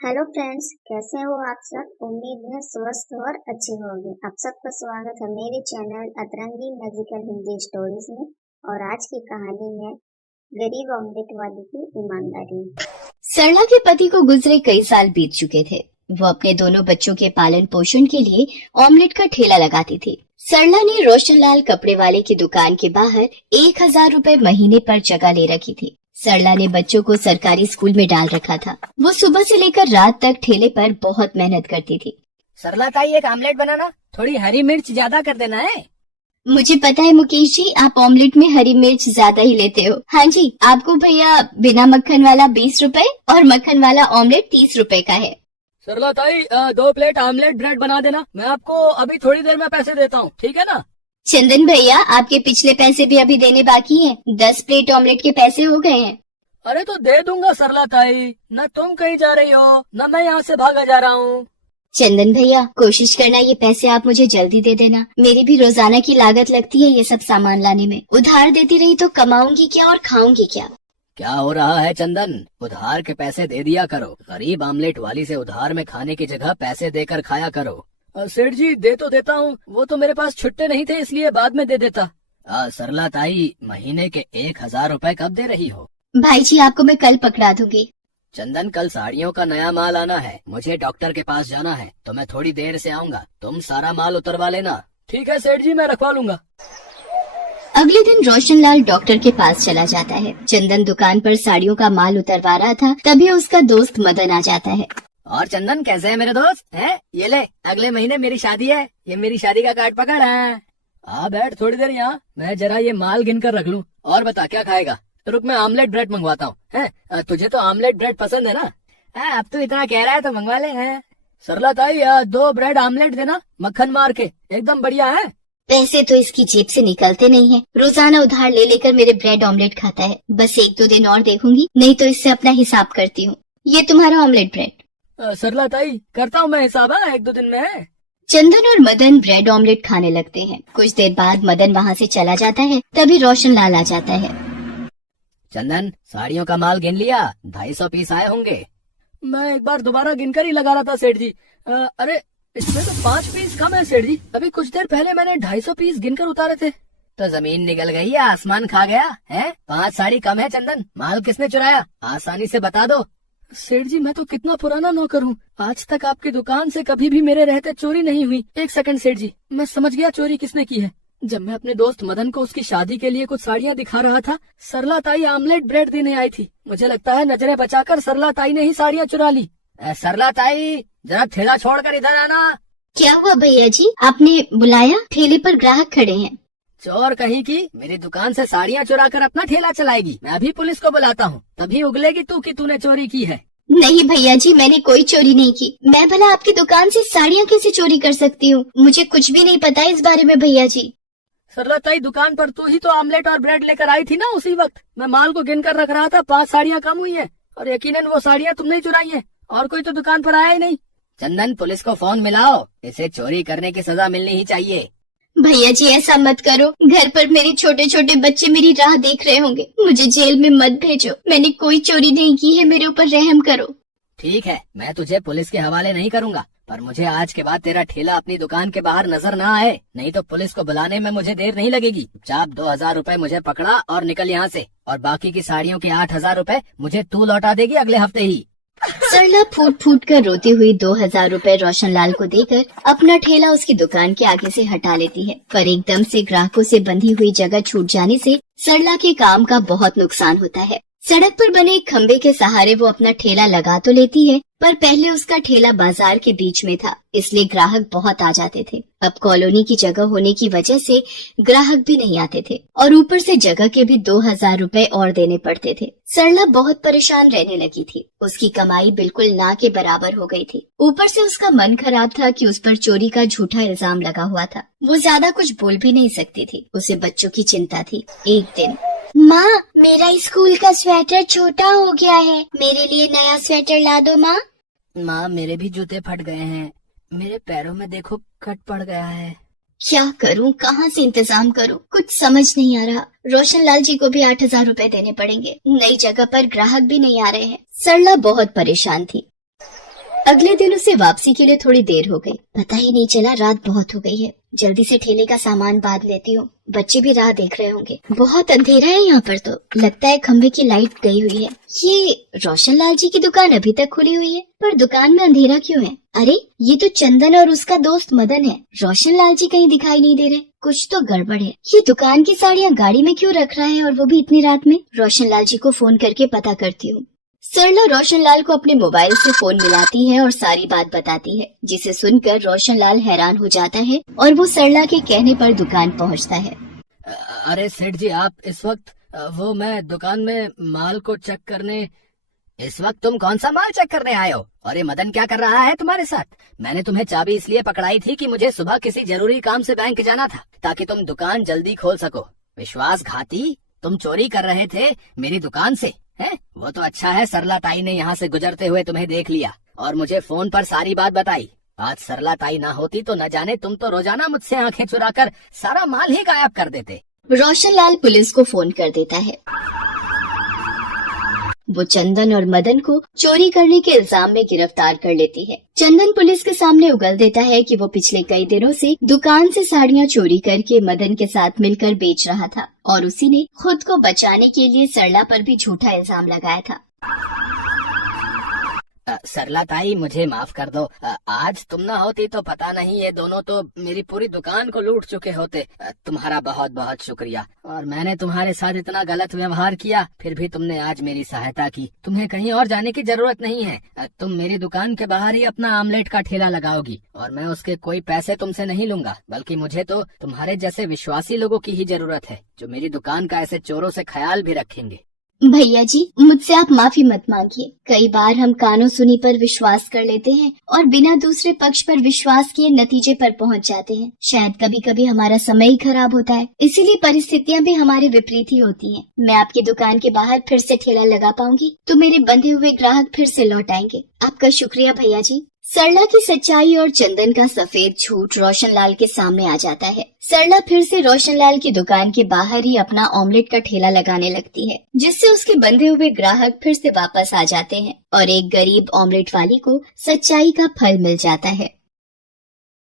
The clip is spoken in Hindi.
हेलो फ्रेंड्स, कैसे हो आप सब। उम्मीद है स्वस्थ और अच्छे होंगे। आप सबका स्वागत है मेरे चैनल अतरंगी मैजिकल हिंदी स्टोरीज में। और आज की कहानी है गरीब ऑमलेट वाली की ईमानदारी। सरला के पति को गुजरे कई साल बीत चुके थे। वो अपने दोनों बच्चों के पालन पोषण के लिए ऑमलेट का ठेला लगाती थी। सरला ने रोशनलाल कपड़े वाले की दुकान के बाहर 1,000 रुपए महीने पर जगह ले रखी थी। सरला ने बच्चों को सरकारी स्कूल में डाल रखा था। वो सुबह से लेकर रात तक ठेले पर बहुत मेहनत करती थी। सरला ताई, एक आमलेट बनाना, थोड़ी हरी मिर्च ज्यादा कर देना है। मुझे पता है मुकेश जी, आप ऑमलेट में हरी मिर्च ज्यादा ही लेते हो। हाँ जी, आपको भैया बिना मक्खन वाला 20 रुपए और मक्खन वाला ऑमलेट 30 रुपए का है। सरला ताई, 2 प्लेट आमलेट ब्रेड बना देना। मैं आपको अभी थोड़ी देर में पैसे देता हूँ, ठीक है ना? चंदन भैया, आपके पिछले पैसे भी अभी देने बाकी हैं। 10 प्लेट ऑमलेट के पैसे हो गए हैं। अरे तो दे दूंगा सरला ताई। न तुम कहीं जा रही हो, न मैं यहाँ से भागा जा रहा हूँ। चंदन भैया, कोशिश करना ये पैसे आप मुझे जल्दी दे देना। मेरी भी रोजाना की लागत लगती है ये सब सामान लाने में। उधार देती रही तो कमाऊंगी क्या और खाऊंगी क्या। क्या हो रहा है चंदन? उधार के पैसे दे दिया करो। गरीब आमलेट वाली से उधार में खाने की जगह पैसे देकर खाया करो। सेठ जी, दे तो देता हूँ, वो तो मेरे पास छुट्टे नहीं थे, इसलिए बाद में दे देता। सरला ताई, महीने के 1,000 रुपए कब दे रही हो? भाई जी, आपको मैं कल पकड़ा दूंगी। चंदन, कल साड़ियों का नया माल आना है, मुझे डॉक्टर के पास जाना है, तो मैं थोड़ी देर से आऊंगा। तुम सारा माल उतरवा लेना। ठीक है सेठ जी, मैं रखवा लूंगा। अगले दिन रोशनलाल डॉक्टर के पास चला जाता है। चंदन दुकान पर साड़ियों का माल उतरवा रहा था, तभी उसका दोस्त मदन आ जाता है। और चंदन, कैसे है मेरे दोस्त? हैं? ये ले, अगले महीने मेरी शादी है, ये मेरी शादी का कार्ड पकड़ है। बैठ थोड़ी देर यहाँ, मैं जरा ये माल गिन कर रख लूँ। और बता, क्या खाएगा? रुक, मैं आमलेट ब्रेड मंगवाता हूँ। हैं? तुझे तो आमलेट ब्रेड पसंद है ना? अब तो इतना कह रहा है तो मंगवा ले। हैं? सरला ताई, 2 ब्रेड आमलेट देना, मक्खन मार के, एकदम बढ़िया है। पैसे तो इसकी जेब से निकलते नहीं है। रोजाना उधार ले लेकर मेरे ब्रेड ऑमलेट खाता है। बस 1-2 दिन और देखूंगी, नहीं तो इससे अपना हिसाब करती हूँ। ये तुम्हारा ऑमलेट ब्रेड। सरला ताई, करता हूँ मैं हिसाब, 1-2 दिन में। चंदन और मदन ब्रेड ऑमलेट खाने लगते हैं। कुछ देर बाद मदन वहाँ से चला जाता है, तभी रोशनलाल आ जाता है। चंदन, साड़ियों का माल गिन लिया? 250 पीस आए होंगे। मैं एक बार दोबारा गिनकर ही लगा रहा था सेठ जी। अरे, इसमें तो 5 पीस कम है सेठ जी। अभी कुछ देर पहले मैंने 250 पीस गिनकर उतारे थे। तो जमीन निकल गई या आसमान खा गया है? 5 साड़ी कम है चंदन। माल किसने चुराया? आसानी से बता दो। सेठ जी, मैं तो कितना पुराना नौकर हूँ, आज तक आपकी दुकान से कभी भी मेरे रहते चोरी नहीं हुई। 1 सेकंड सेठ जी, मैं समझ गया चोरी किसने की है। जब मैं अपने दोस्त मदन को उसकी शादी के लिए कुछ साड़ियाँ दिखा रहा था, सरला ताई आमलेट ब्रेड देने आई थी। मुझे लगता है नजरें बचाकर सरला ताई ने ही साड़ियाँ चुरा ली। सरला ताई, जरा ठेला छोड़कर इधर आना। क्या हुआ भैया जी, आपने बुलाया? ठेले पर ग्राहक खड़े हैं। चोर कहीं की, मेरी दुकान से साड़ियाँ चुरा कर अपना ठेला चलाएगी। मैं अभी पुलिस को बुलाता हूँ, तभी उगलेगी तू कि तूने चोरी की है। नहीं भैया जी, मैंने कोई चोरी नहीं की। मैं भला आपकी दुकान से साड़ियाँ कैसे चोरी कर सकती हूँ? मुझे कुछ भी नहीं पता इस बारे में भैया जी। सरला ताई, दुकान पर तू ही तो आमलेट और ब्रेड लेकर आई थी ना उसी वक्त। मैं माल को गिन कर रख रहा था, 5 साड़ियाँ कम हुई है, और यकीनन वो साड़ियाँ तुमने ही चुराई है। और कोई तो दुकान पर आया ही नहीं। चंदन, पुलिस को फोन मिलाओ, इसे चोरी करने की सजा मिलनी ही चाहिए। भैया जी, ऐसा मत करो। घर पर मेरे छोटे छोटे बच्चे मेरी राह देख रहे होंगे। मुझे जेल में मत भेजो। मैंने कोई चोरी नहीं की है, मेरे ऊपर रहम करो। ठीक है, मैं तुझे पुलिस के हवाले नहीं करूँगा, पर मुझे आज के बाद तेरा ठेला अपनी दुकान के बाहर नजर ना आए, नहीं तो पुलिस को बुलाने में मुझे देर नहीं लगेगी। चाप 2,000 रुपए मुझे पकड़ा और निकल यहाँ से। और बाकी की साड़ियों के 8,000 रुपए मुझे तू लौटा देगी अगले हफ्ते ही। सरला फूट फूट कर रोती हुई 2,000 रुपए रोशनलाल को देकर अपना ठेला उसकी दुकान के आगे से हटा लेती है। पर एकदम से ग्राहकों से बंधी हुई जगह छूट जाने से सरला के काम का बहुत नुकसान होता है। सड़क पर बने एक खम्बे के सहारे वो अपना ठेला लगा तो लेती है, पर पहले उसका ठेला बाजार के बीच में था, इसलिए ग्राहक बहुत आ जाते थे। अब कॉलोनी की जगह होने की वजह से ग्राहक भी नहीं आते थे, और ऊपर से जगह के भी 2,000 रुपए और देने पड़ते थे। सरला बहुत परेशान रहने लगी थी। उसकी कमाई बिल्कुल ना के बराबर हो गई थी। ऊपर से उसका मन खराब था कि उस पर चोरी का झूठा इल्जाम लगा हुआ था। वो ज्यादा कुछ बोल भी नहीं सकती थी, उसे बच्चों की चिंता थी। एक दिन, माँ, मेरा स्कूल का स्वेटर छोटा हो गया है, मेरे लिए नया स्वेटर ला दो माँ। माँ, मेरे भी जूते फट गए हैं, मेरे पैरों में देखो कट पड़ गया है। क्या करूं, कहाँ से इंतजाम करूं, कुछ समझ नहीं आ रहा। रोशनलाल जी को भी 8,000 रुपए देने पड़ेंगे। नई जगह पर ग्राहक भी नहीं आ रहे हैं। सरला बहुत परेशान थी। अगले दिन उसे वापसी के लिए थोड़ी देर हो गई। पता ही नहीं चला, रात बहुत हो गई है। जल्दी से ठेले का सामान बांध लेती हूँ, बच्चे भी राह देख रहे होंगे। बहुत अंधेरा है यहाँ पर तो, लगता है खंभे की लाइट गई हुई है। ये रोशन लाल जी की दुकान अभी तक खुली हुई है, पर दुकान में अंधेरा क्यों है? अरे ये तो चंदन और उसका दोस्त मदन है। रोशन लाल जी कहीं दिखाई नहीं दे रहे, कुछ तो गड़बड़ है। ये दुकान की साड़ियाँ गाड़ी में क्यों रख रहा है, और वो भी इतनी रात में? रोशन लाल जी को फोन करके पता करती हूँ। सरला रोशन लाल को अपने मोबाइल से फोन मिलाती है और सारी बात बताती है, जिसे सुनकर रोशन लाल हैरान हो जाता है और वो सरला के कहने पर दुकान पहुंचता है। अरे सेठ जी, आप इस वक्त वो मैं दुकान में माल को चेक करने। इस वक्त तुम कौन सा माल चेक करने आए हो? और ये मदन क्या कर रहा है तुम्हारे साथ? मैंने तुम्हें चाबी इसलिए पकड़ाई थी कि मुझे सुबह किसी जरूरी काम से बैंक जाना था, ताकि तुम दुकान जल्दी खोल सको। विश्वासघाती, तुम चोरी कर रहे थे मेरी दुकान से, हैं? वो तो अच्छा है सरला ताई ने यहाँ से गुजरते हुए तुम्हें देख लिया और मुझे फोन पर सारी बात बताई। आज सरला ताई ना होती तो न जाने तुम तो रोजाना मुझसे आंखें चुराकर सारा माल ही गायब कर देते। रोशन लाल पुलिस को फोन कर देता है। वो चंदन और मदन को चोरी करने के इल्जाम में गिरफ्तार कर लेती है। चंदन पुलिस के सामने उगल देता है कि वो पिछले कई दिनों से दुकान से साड़ियाँ चोरी करके मदन के साथ मिलकर बेच रहा था और उसी ने खुद को बचाने के लिए सरला पर भी झूठा इल्जाम लगाया था। सरला ताई, मुझे माफ कर दो। आज तुम ना होती तो पता नहीं ये दोनों तो मेरी पूरी दुकान को लूट चुके होते। तुम्हारा बहुत बहुत शुक्रिया। और मैंने तुम्हारे साथ इतना गलत व्यवहार किया, फिर भी तुमने आज मेरी सहायता की। तुम्हें कहीं और जाने की जरूरत नहीं है। तुम मेरी दुकान के बाहर ही अपना आमलेट का ठेला लगाओगी और मैं उसके कोई पैसे तुमसे नहीं लूंगा, बल्कि मुझे तो तुम्हारे जैसे विश्वासी लोगों की ही जरूरत है, जो मेरी दुकान का ऐसे चोरों से ख्याल भी रखेंगे। भैया जी, मुझसे आप माफी मत मांगिए। कई बार हम कानों सुनी पर विश्वास कर लेते हैं और बिना दूसरे पक्ष पर विश्वास किए नतीजे पर पहुंच जाते हैं। शायद कभी कभी हमारा समय ही खराब होता है, इसीलिए परिस्थितियां भी हमारे विपरीत ही होती हैं। मैं आपकी दुकान के बाहर फिर से ठेला लगा पाऊंगी तो मेरे बंधे हुए ग्राहक फिर से लौट आएंगे। आपका शुक्रिया भैया जी। सरला की सच्चाई और चंदन का सफेद झूठ रोशन लाल के सामने आ जाता है। सरला फिर से रोशन लाल की दुकान के बाहर ही अपना ऑमलेट का ठेला लगाने लगती है, जिससे उसके बंधे हुए ग्राहक फिर से वापस आ जाते हैं और एक गरीब ऑमलेट वाली को सच्चाई का फल मिल जाता है।